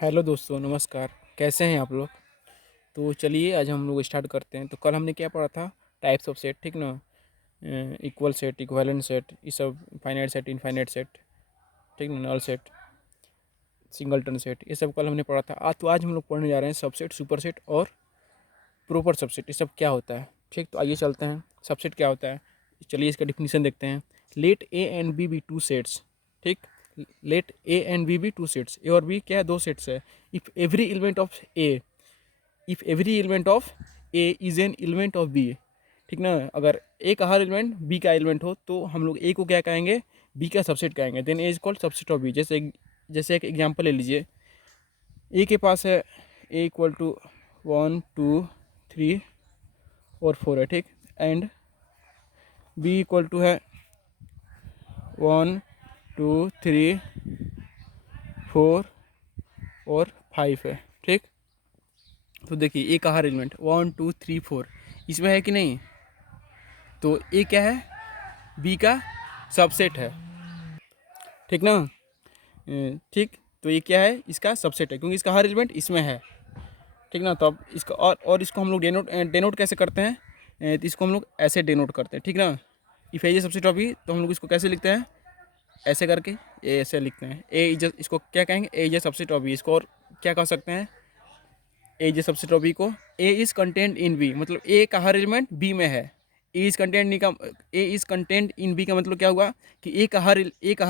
Hello दोस्तों, नमस्कार। कैसे हैं आप लोग? तो चलिए आज हम लोग स्टार्ट करते हैं। तो कल हमने क्या पढ़ा था? टाइप्स ऑफ सेट, ठीक ना? इक्वल सेट, इक्विवेलेंट सेट, ये सब, फाइनाइट सेट, इनफाइनाइट सेट, ठीक ना? नल सेट, सिंगलटन सेट, ये सब कल हमने पढ़ा था। तो आज हम लोग पढ़ने जा रहे हैं सबसेट, सुपर सेट और प्रॉपर सबसेट, ये सब क्या होता है। ठीक, तो आइए चलते हैं। सबसेट क्या होता है, चलिए इसका डिफिनीशन देखते हैं। Let A and B be two sets. ठीक, let A and B be two sets. A और बी क्या है? दो सेट्स है। If every element of A, if every element of A is an element of B, ठीक ना? अगर A का हर एलिमेंट बी का एलिमेंट हो तो हम लोग ए को क्या कहेंगे? बी का सबसेट कहेंगे। Then A is called subset of B. जैसे एक एग्जांपल ले लीजिए। ए के पास है ए इक्वल टू 1 2 3 और 4 है, ठीक। एंड बी इक्वल टू है 1 2 3 4 और 5 है, ठीक। तो देखिए ए का हर एलिमेंट 1 2 3 4 इसमें है कि नहीं? तो ए क्या है? बी का सबसेट है, ठीक ना? ठीक, तो ये क्या है? इसका सबसेट है, क्योंकि इसका हर एलिमेंट इसमें है, ठीक ना? तो अब इसका और इसको हम लोग डेनोट कैसे करते हैं? तो इसको हम लोग ऐसे डेनोट करते हैं, ठीक ना? If A subset of B, तो हम लोग इसको कैसे लिखते हैं? ऐसे करके ए ऐसे लिखते हैं। ए इज, इसको क्या कहेंगे? ए इज सबसेट ऑफ बी। इसको और क्या कह सकते हैं? ए इज सबसेट ऑफ बी को ए इज कंटेंट इन बी, मतलब ए का हर एलिमेंट बी में है। ए इज कंटेंट का ए इज कंटेंट इन बी का मतलब क्या हुआ कि ए का हर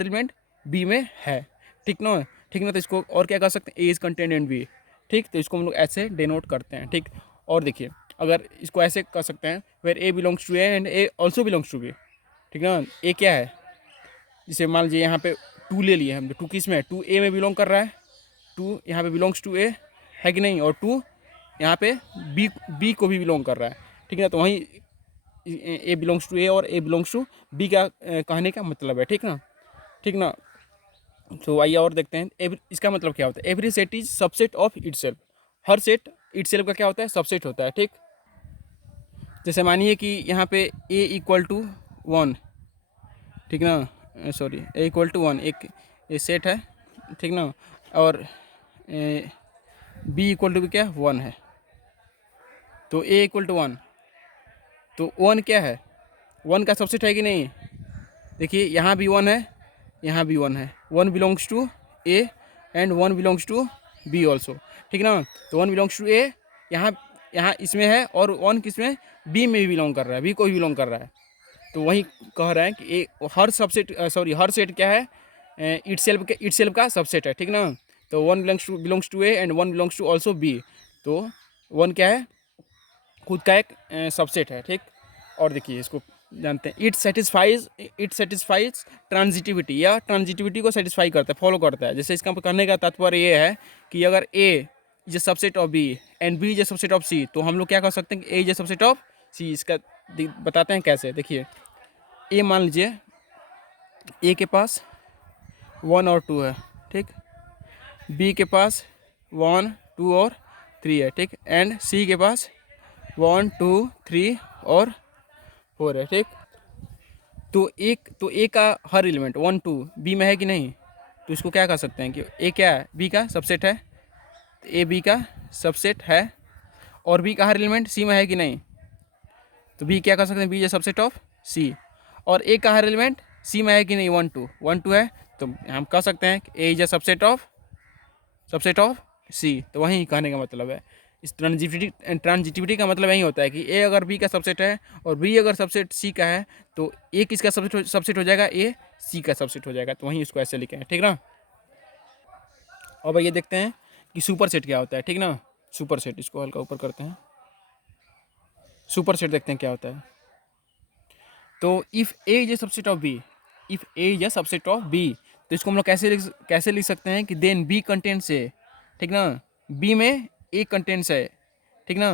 एलिमेंट बी में है, ठीक ना? ठीक ना? तो इसको और क्या कर सकते हैं? ए इज कंटेंट इन बी, ठीक। तो इसको हम लोग ऐसे डिनोट करते हैं, ठीक। और देखिए, अगर इसको ऐसे कर सकते हैं, where A belongs to A and A also belongs to B, ठीक ना? ए क्या है? जैसे मान लीजिए यहाँ पे 2 ले लिए हमने। 2 किस में है? 2 ए में बिलोंग कर रहा है। 2 यहाँ पे बिलोंग्स टू ए है कि नहीं? और 2 यहाँ पे बी को भी बिलोंग कर रहा है, ठीक है ना? तो वहीं ए बिलोंग्स टू ए और ए बिलोंग्स टू बी का कहने का मतलब है, ठीक ना? ठीक ना? तो आइए और देखते हैं इसका मतलब क्या होता है। Every set is subset of itself. Her set itself का क्या होता है? सबसेट होता है, ठीक। जैसे मानिए कि यहाँ पे ए इक्वल टू 1, ठीक ना? सॉरी, ए इक्वल टू 1 एक ये सेट है, ठीक ना? और बी इक्वल टू भी क्या? 1 है। तो ए इक्वल टू 1, तो 1 क्या है? 1 का सबसेट है कि नहीं? देखिए यहाँ भी 1 है, यहाँ भी 1 है। 1 belongs to A and 1 belongs to B also, ठीक ना? तो 1 बिलोंग्स टू ए यहाँ यहाँ इसमें है, और 1 किसमें? बी में भी बिलोंग कर रहा है, बी को भी बिलोंग कर रहा है। तो वही कह रहे हैं कि ए हर सबसेट हर सेट क्या है? इटसेल्फ का सबसेट है, ठीक ना? तो 1 belongs to A and 1 belongs to also B. तो 1 क्या है? खुद का एक सबसेट है, ठीक। और देखिए इसको जानते हैं, इट सेटिस्फाइज ट्रांजिटिविटी, या ट्रांजिटिविटी को सेटिस्फाई करता है, फॉलो करता है। जैसे इसका कहने का तात्पर्य ये है कि अगर A is a subset of B and B is a subset of C, तो हम लोग क्या कर सकते हैं कि A is a subset of C. इसका बताते हैं कैसे। देखिए, ए मान लीजिए ए के पास 1 और 2 है, ठीक। बी के पास 1 2 और 3 है, ठीक। एंड सी के पास 1 2 3 और 4 है, ठीक। तो ए का हर एलिमेंट 1 2 बी में है कि नहीं? तो इसको क्या कह सकते हैं कि ए क्या है? बी का सबसेट है। तो ए बी का सबसेट है, और बी का हर एलिमेंट सी में है कि नहीं? तो बी क्या कह सकते हैं? बी इज सबसेट ऑफ सी। और ए का हर एलिमेंट सी में है कि नहीं? 1 2 है, तो हम कह सकते हैं कि A is a subset of C. तो वही कहने का मतलब है। इस ट्रांजिटिविटी का मतलब यही होता है कि ए अगर बी का सबसेट है और बी अगर सबसेट सी का है, तो ए किसका सबसेट हो जाएगा? ए सी का सबसेट हो जाएगा। तो वहीं इसको ऐसे लिखें, ठीक ना? अब ये देखते हैं कि सुपर सेट क्या होता है, ठीक ना? सुपर सेट, इसको हल्का ऊपर करते हैं। सुपर सेट देखते हैं क्या होता है। तो if A is a subset of B, if A is a subset of B, तो इसको हम लोग कैसे लिख सकते हैं कि देन बी कंटेंट्स ए, ठीक ना? बी में ए कंटेंट्स है, ठीक ना?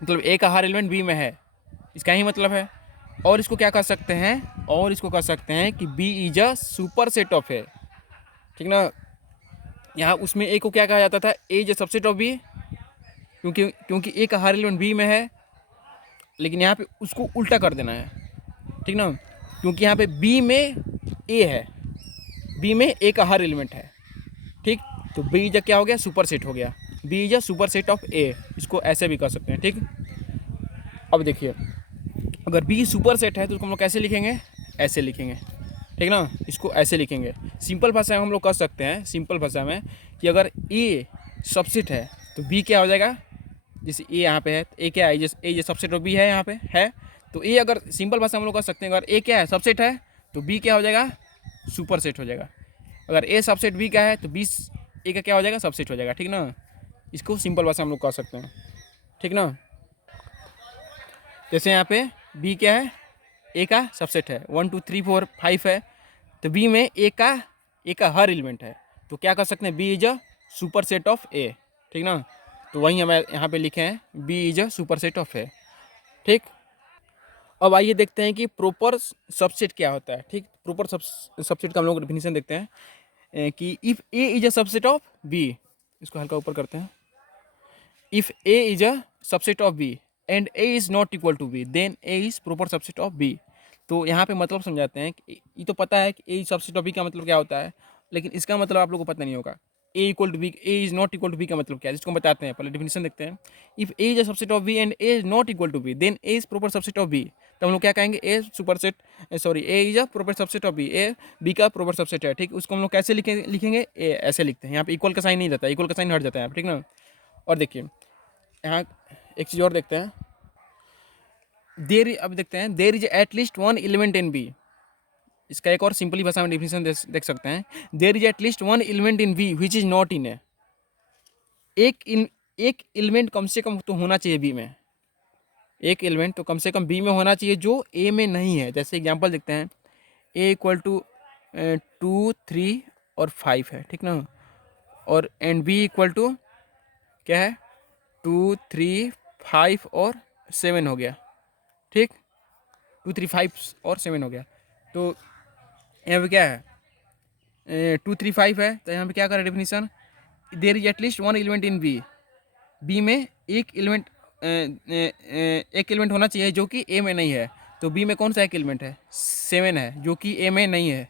मतलब ए का हर एलिमेंट बी में है, इसका ही मतलब है। और इसको क्या कर सकते हैं? और इसको कह सकते हैं कि B is a superset of A, ठीक ना? यहाँ उसमें ए को क्या कहा जाता था? A is a subset of B, क्योंकि ए का हर एलिमेंट बी में है। लेकिन यहाँ पे उसको उल्टा कर देना है, ठीक ना? क्योंकि यहाँ पे बी में ए है, बी में ए का हर एलिमेंट है, ठीक। तो बी इज क्या हो गया, सुपर सेट हो गया, B is a superset of A, इसको ऐसे भी कर सकते हैं। ठीक, अब देखिए अगर बी सुपर सेट है तो उसको हम लोग कैसे लिखेंगे, ऐसे लिखेंगे। ठीक ना, इसको ऐसे लिखेंगे। सिंपल भाषा में हम लोग कर सकते हैं, सिंपल भाषा में कि अगर ए सबसेट है तो बी क्या हो जाएगा, जैसे ए यहाँ पे है तो ए क्या है, जैसे ए सबसेट ऑफ बी है यहाँ पे है, तो ए अगर सिंपल भाषा में हम लोग कर सकते हैं अगर ए क्या है, सबसेट है, तो बी क्या हो जाएगा, सुपर सेट हो जाएगा। अगर ए सबसेट बी का है तो बी ए का क्या हो जाएगा, सबसेट हो जाएगा। ठीक ना, इसको सिंपल भाषा हम लोग कर सकते हैं। ठीक ना, जैसे यहाँ पे बी क्या है, ए का सबसेट है, 1 2 3 4 5 है, तो बी में ए का हर एलिमेंट है, तो क्या कर सकते हैं, B is a superset of A. ठीक ना, तो वही हमें यहाँ पे लिखे हैं, B is a superset of A. ठीक, अब आइए देखते हैं कि प्रॉपर सबसेट क्या होता है। ठीक, प्रॉपर सबसेट का हम लोग डेफिनेशन देखते हैं कि if A is a subset of B, इसको हल्का ऊपर करते हैं, if A is a subset of B and A is not equal to B then A is proper subset of B. तो यहाँ पे मतलब समझाते हैं कि ये तो पता है कि ए सबसेट ऑफ बी का मतलब क्या होता है, लेकिन इसका मतलब आप लोगों को पता नहीं होगा। A equal to B, A is not equal to B का मतलब क्या है, जिसको बताते हैं, पहले डेफिनेशन देखते हैं। If A is a subset of B and A is not equal to B then A is proper subset of B. तो हम लोग क्या कहेंगे, A superset sorry A is a proper subset of B, A B का proper subset है। ठीक, उसको हम लोग कैसे लिखेंगे, ए ऐसे लिखते हैं, यहाँ पे इक्वल का साइन नहीं रहता, इक्वल का साइन हट जाता है यहाँ पे। ठीक ना, और देखिए यहाँ एक चीज़ और देखते हैं, अब देखते हैं, there is at least one element in B. इसका एक और सिंपली भाषा में डिफिनेशन देख सकते हैं, there is at least one element in B which is not in A. एक एलिमेंट कम से कम तो होना चाहिए बी में, एक एलिमेंट तो कम से कम बी में होना चाहिए जो ए में नहीं है। जैसे एग्जांपल देखते हैं, ए इक्वल टू 2 3 और 5 है। ठीक ना, और एंड बी इक्वल टू क्या है, 2 3 5 और 7 हो गया। ठीक, 2 3 5 और 7 हो गया, तो यहाँ पे क्या है, 2 3 5 है, तो यहाँ पे क्या करें definition, there is at least one element in B, B में एक एलिमेंट होना चाहिए जो कि ए में नहीं है। तो बी में कौन सा एक एलिमेंट है, 7 है, जो कि ए में नहीं है।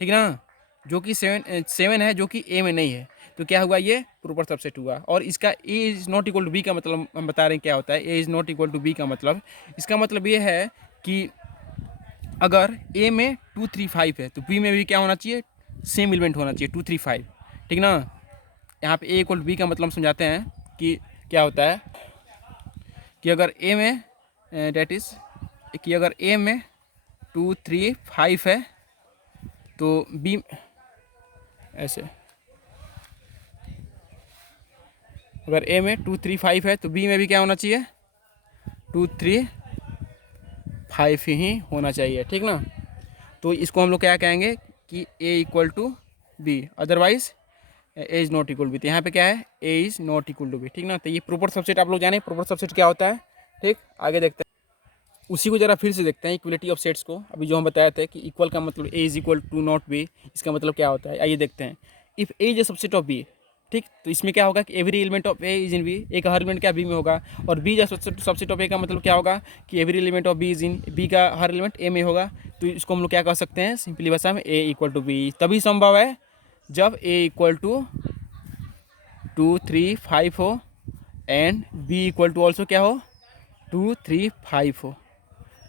ठीक ना, जो कि 7 है जो कि ए में नहीं है, तो क्या हुआ, ये प्रॉपर सबसेट हुआ। और इसका A is not equal to B का मतलब हम बता रहे हैं क्या होता है, A is not equal to B का मतलब, इसका मतलब ये है कि अगर ए में 2 3 5 है तो बी में भी क्या होना चाहिए, सेम एलिमेंट होना चाहिए, 2 3 5। ठीक ना, यहाँ पे ए इक्वल टू बी का मतलब समझाते हैं कि क्या होता है, कि अगर ए में डेट इज़ कि अगर ए में 2 3 5 है तो बी ऐसे, अगर ए में 2 3 5 है तो बी में भी क्या होना चाहिए, 2 3 5 ही होना चाहिए। ठीक ना, तो इसको हम लोग क्या कहेंगे कि A equal to B, otherwise A is not equal to B. तो यहाँ पे क्या है, A is not equal to B. ठीक ना, तो ये प्रॉपर सबसेट आप लोग जाने प्रॉपर सबसेट क्या होता है। ठीक, आगे देखते हैं, उसी को जरा फिर से देखते हैं, इक्वलिटी ऑफ सेट्स को। अभी जो हम बताए थे कि इक्वल का मतलब A is equal to not B, इसका मतलब क्या होता है, आइए देखते हैं। If A is a subset of B, ठीक, तो इसमें क्या होगा कि every element of A is in B, A का हर एलिमेंट क्या बी में होगा, और B is subset of A का मतलब क्या होगा कि every element of B is in B का हर एलिमेंट ए में होगा। तो इसको हम लोग क्या कह सकते हैं, सिंपली भाषा में ए इक्वल टू बी तभी संभव है जब ए इक्वल टू 2 3 5 हो and B equal to also क्या हो, 2 3 5 हो।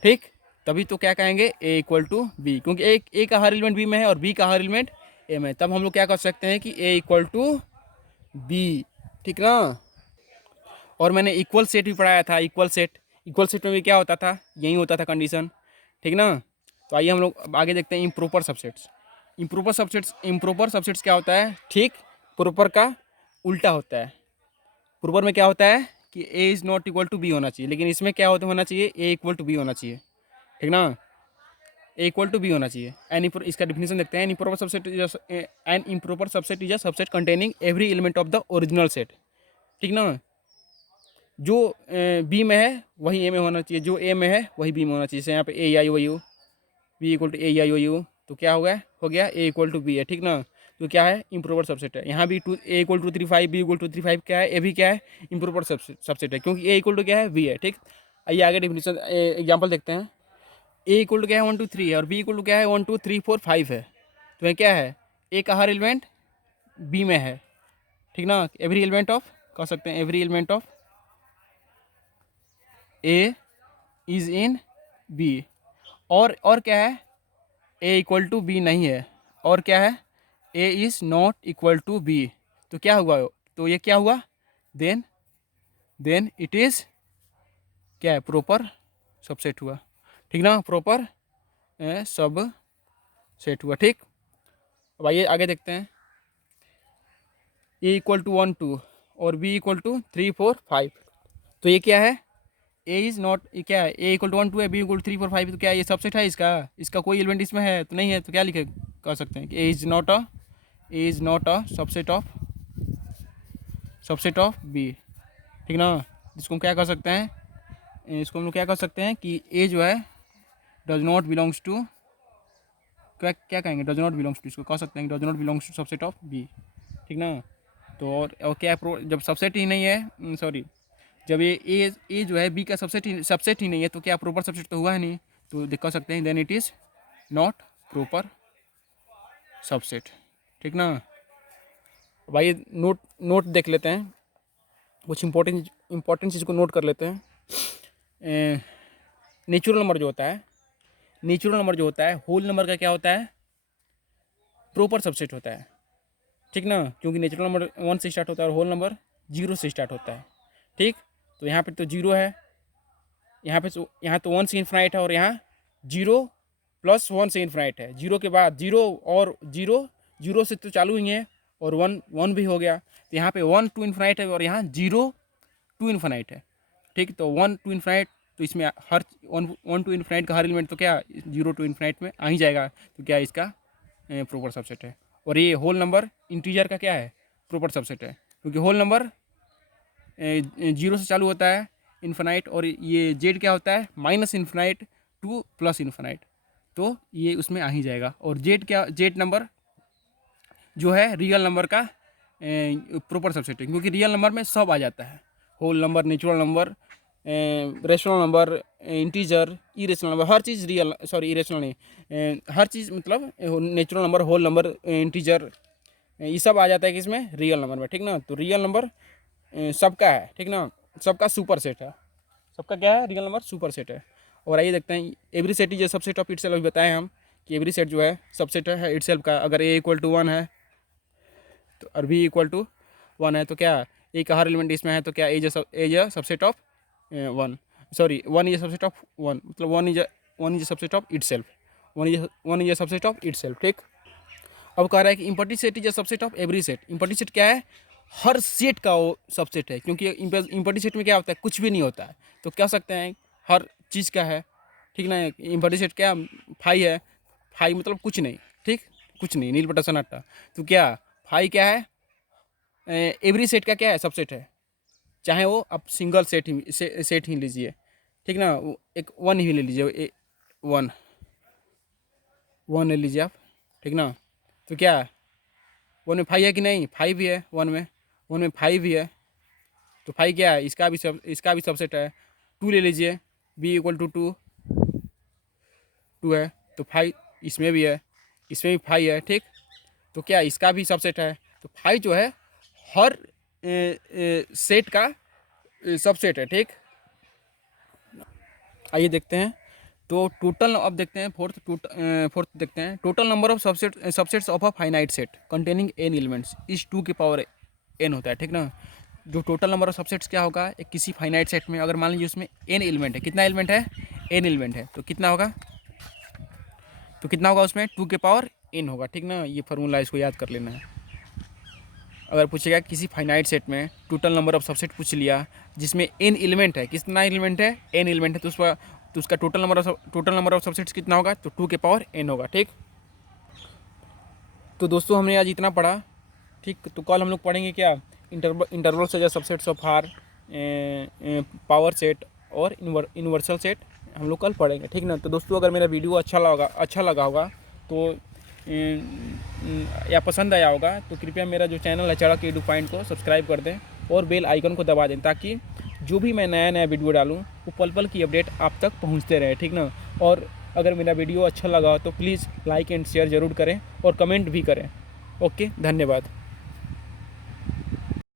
ठीक, तभी तो क्या कहेंगे, ए इक्वल टू बी, क्योंकि ए का हर एलिमेंट बी में है और बी का हर एलिमेंट ए में है, तब हम लोग क्या कर सकते हैं कि ए इक्वल टू बी। ठीक ना, और मैंने इक्वल सेट भी पढ़ाया था, इक्वल सेट में भी क्या होता था, यही होता था कंडीशन। ठीक ना, तो आइए हम लोग अब आगे देखते हैं इम्प्रॉपर सबसेट्स। इम्प्रॉपर सबसेट्स क्या होता है, ठीक प्रॉपर का उल्टा होता है। प्रॉपर में क्या होता है कि A is not equal to B होना चाहिए, लेकिन इसमें क्या होना चाहिए, ए इक्वल टू बी होना चाहिए। ठीक ना, ए इक्वल टू बी होना चाहिए। इसका डिफिनेशन देखते हैं, an improper subset is a subset containing every element of the original set. ठीक ना, जो बी में है वही ए में होना चाहिए, जो ए में है वही बी में होना चाहिए। जैसे यहाँ पे A I O U, B equal to A I O U, तो क्या हो गया ए इक्वल टू बी है। ठीक ना, तो क्या है, इम्प्रॉपर सबसेट है। यहाँ भी A equal to 3 5, B equal to 3 5 क्या है, ए भी क्या है, इम्प्रॉपर सबसेट है, क्योंकि ए इक्वल टू क्या है, बी है। ठीक, आइए आगे डिफिनेशन एग्जाम्पल देखते हैं। ए इक्वल टू क्या है 1 2 3 है और बी इक्वल टू क्या है 1 2 3 4 5 है, तो ये क्या है, ए का हर एलिमेंट बी में है ठीक ना। एवरी एलिमेंट ऑफ कह सकते हैं, every element of A is in B. और क्या है, ए इक्वल टू बी नहीं है, और क्या है, A is not equal to B. तो क्या हुआ, तो ये क्या हुआ, देन इट इज़ क्या है, प्रॉपर सबसेट हुआ। ठीक ना, प्रॉपर सब सेट हुआ। ठीक, अब आइए आगे देखते हैं। ए इक्वल टू 1 2 और बी इक्वल टू 3 4 5। तो ये क्या है, ए इज़ नॉट, ये क्या है, ए इक्वल टू 1 2 है, बी इक्वल टू 3 4 5। तो क्या ये सबसेट है इसका कोई एलिमेंट इसमें है तो नहीं है, तो क्या लिखे कह सकते हैं कि A is not a subset of B. ठीक ना, जिसको हम क्या कह सकते हैं, इसको हम लोग क्या कह सकते हैं कि ए जो है डज नॉट बिलोंग्स टू, क्या कहेंगे, डज नॉट बिलोंग्स टू, इसको कह सकते हैं does not belongs to subset of B. ठीक ना, तो और क्या जब सबसेट ही नहीं है, सॉरी, जब ये ए जो है बी का सबसेट ही नहीं है, तो क्या प्रॉपर सबसेट तो हुआ है नहीं, तो कह सकते हैं then it is not proper subset. ठीक ना, भाई नोट देख लेते हैं, कुछ इंपॉर्टेंट चीज़ को नोट कर लेते हैं। नेचुरल नंबर जो होता है, होल नंबर का क्या होता है, प्रॉपर सबसेट होता है। ठीक ना, क्योंकि नेचुरल नंबर 1 से स्टार्ट होता है और होल नंबर 0 से स्टार्ट होता है। ठीक, तो यहाँ पे तो 0 है, यहाँ तो 1 से इन्फिनाइट है, और यहाँ 0 प्लस 1 से इन्फिनाइट है। 0 के बाद 0 और 0 से तो चालू ही है, और 1 भी हो गया। तो यहाँ पे 1 टू इन्फिनाइट है, और यहाँ 0 टू इन्फिनाइट है। ठीक, तो 1 टू इन्फिनाइट, तो इसमें हर 1 टू इन्फिनाइट का हर एलिमेंट तो क्या 0 टू इन्फिनाइट में आ ही जाएगा, तो क्या इसका प्रॉपर सबसेट है। और ये होल नंबर इंटीजर का क्या है, प्रॉपर सबसेट है, क्योंकि होल नंबर 0 से चालू होता है इन्फिनाइट, और ये जेड क्या होता है, minus infinite two plus infinite, तो ये उसमें आ ही जाएगा। और जेड नंबर जो है रियल नंबर का प्रॉपर सबसेट है, क्योंकि रियल नंबर में सब आ जाता है, whole number, natural number, rational number, integer, irrational number, हर चीज़ इरेशनल नहीं, हर चीज़ मतलब natural number, whole number, integer, ये सब आ जाता है किसमें, रियल नंबर में। ठीक ना, तो रियल नंबर सबका है। ठीक ना, सबका सुपर सेट है, सबका क्या है, रियल नंबर सुपर सेट है। और आइए देखते हैं, every set is subset of itself. अभी बताएं हम कि एवरी सेट जो है सबसेट है इटसेल्फ का। अगर ए इक्वल टू 1 है तो, और बी इक्वल टू 1 है, तो क्या ए का हर एलिमेंट इसमें है, तो क्या A subset of 1, sorry 1 is subset of 1, मतलब 1 is subset of itself, 1 is subset of itself. ठीक, अब कह रहा है कि important set is subset of every set. Important set क्या है, हर सेट का वो सबसेट है, क्योंकि इम्पॉर्टेंट सेट में क्या होता है, कुछ भी नहीं होता है, तो कह सकते हैं हर चीज़ का है। ठीक ना, इम्पॉर्टेंट सेट क्या, फाई है, फाई मतलब कुछ नहीं। ठीक, कुछ नहीं, नील बटा सन्नाटा, तो क्या फाई क्या है, एवरी सेट का क्या है, सबसेट है, चाहे वो आप सिंगल सेट ही लीजिए। ठीक ना, एक 1 ही ले लीजिए, 1 ले लीजिए आप। ठीक ना, तो क्या 1 में 5 है कि नहीं, 5 भी है 1 में 5 भी है, तो 5 क्या है, इसका भी सबसेट है। 2 ले लीजिए, बी इक्वल टू 2 है, तो 5 इसमें भी है, इसमें भी 5 है। ठीक, तो क्या इसका भी सबसेट है, तो 5 जो है हर सेट का सबसेट है। ठीक, आइए देखते हैं, तो टोटल, अब देखते हैं फोर्थ देखते हैं, total number of subsets of a finite set containing n elements इस 2 की पावर n होता है। ठीक ना, जो टोटल नंबर ऑफ सबसेट्स क्या होगा, एक किसी फाइनाइट सेट में, अगर मान लीजिए उसमें n एलिमेंट है, कितना एलिमेंट है, n एलिमेंट है, तो कितना होगा उसमें 2 के पावर n होगा। ठीक ना, ये फार्मूला इसको याद कर लेना है। अगर पूछेगा किसी फाइनाइट सेट में टोटल नंबर ऑफ सबसेट पूछ लिया जिसमें n एलिमेंट है, कितना एलिमेंट है, n एलिमेंट है, तो उसका टोटल नंबर ऑफ सबसेट्स कितना होगा, तो 2 के पावर n होगा। ठीक, तो दोस्तों हमने आज इतना पढ़ा। ठीक, तो कल हम लोग पढ़ेंगे क्या, इंटरवल से सबसेट्स ऑफ हार, पावर सेट और यूनिवर्सल सेट हम लोग कल पढ़ेंगे। ठीक ना, तो दोस्तों अगर मेरा वीडियो अच्छा लगा होगा तो या पसंद आया होगा, तो कृपया मेरा जो चैनल है चड़क एडू पॉइंट को सब्सक्राइब कर दें और बेल आइकन को दबा दें, ताकि जो भी मैं नया वीडियो डालूँ वो पल पल की अपडेट आप तक पहुंचते रहे। ठीक ना, और अगर मेरा वीडियो अच्छा लगा तो प्लीज़ लाइक एंड शेयर ज़रूर करें और कमेंट भी करें। ओके, धन्यवाद।